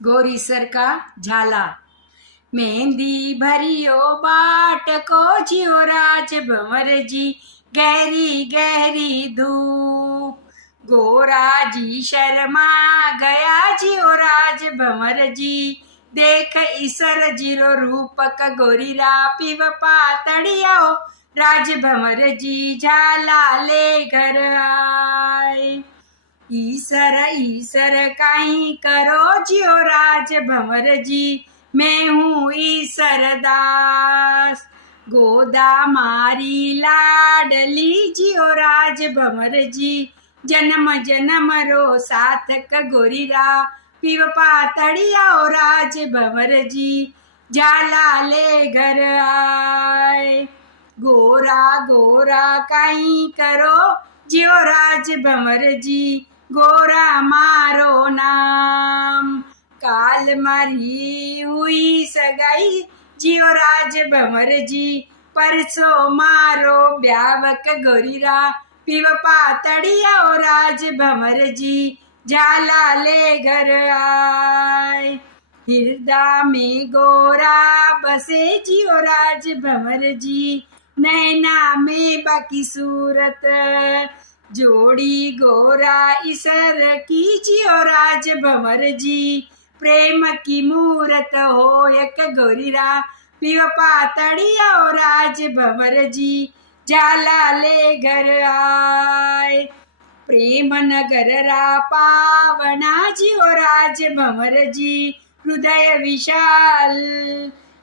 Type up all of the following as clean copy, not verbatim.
गौरीसर का झाला। मेहंदी भरियो बाटको जियो राज भंवर जी, गहरी गहरी धूप। गोरा जी शर्मा गया जियो राज भंवर जी, देख ईसर जीरो रूपक गोरीरा पीव पातड़ियाओ राज भंवर जी, झाला ले घर आए। ईसर ईसर काई करो जियो राज भंवर जी, मैं हूँ ईसर दास। गोदा मारी लाडली जियो राज भंवर जी, जन्म जन्म रो साथक गोरीरा पीव पातड़िया ओ राज भंवर जी, झाला ले घर आए। गोरा गोरा काई करो जियो राज भंवर जी, गोरा मारो नाम। काल मारी हुई सगाई जियो राज भंवर जी, परसों मारो ब्यावक गोरीरा पीव पातड़िया ओ राज भंवर जी, झाला ले घर आए। हृदय में गोरा बसे जियो राज भंवर जी, नैना में बाकी सूरत। जोड़ी गोरा ईसर की जियो राज भंवर जी, प्रेम की मूरत हो एक गोरीरा पीव पातड़िया ओ राज भंवर जी, झाला ले घर आए। प्रेम नगर रा पावना जियो राज भंवर जी, हृदय विशाल।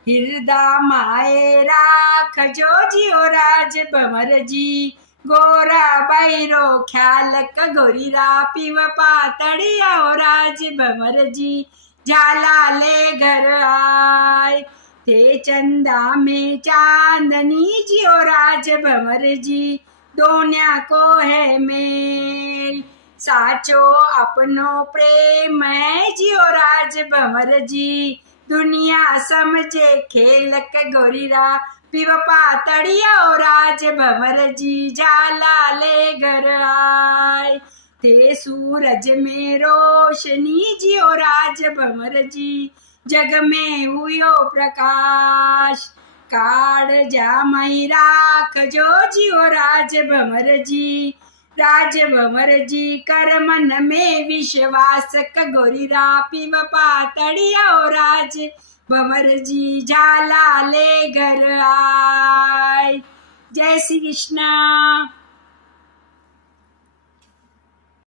हृदय माए राखजो जियो राज भंवर जी, गोरा बैरो ख्यालक गोरीरा पीव पातड़िया ओ राज भंवर जी, झाला ले घर आए। थे चंदा में चांदनी जियो राज भंवर जी, दोन्या को है मेल। साचो अपनो प्रेम है जियो राज भंवर जी, दुनिया समझे खेलक गोरीरा पीव पातड़िया ओ राज भंवर जी, झाला ले घर आए। थे सूरज में रोशनी जियो राज भंवर जी, जग में हुयो प्रकाश। काड़ जामई राख जो जियो राज भंवर जी, राज भंवर जी कर मन में विश्वास गोरीरा पीव पातड़िया ओ राज भंवर जी, झाला ले घर आए। जय श्री कृष्णा।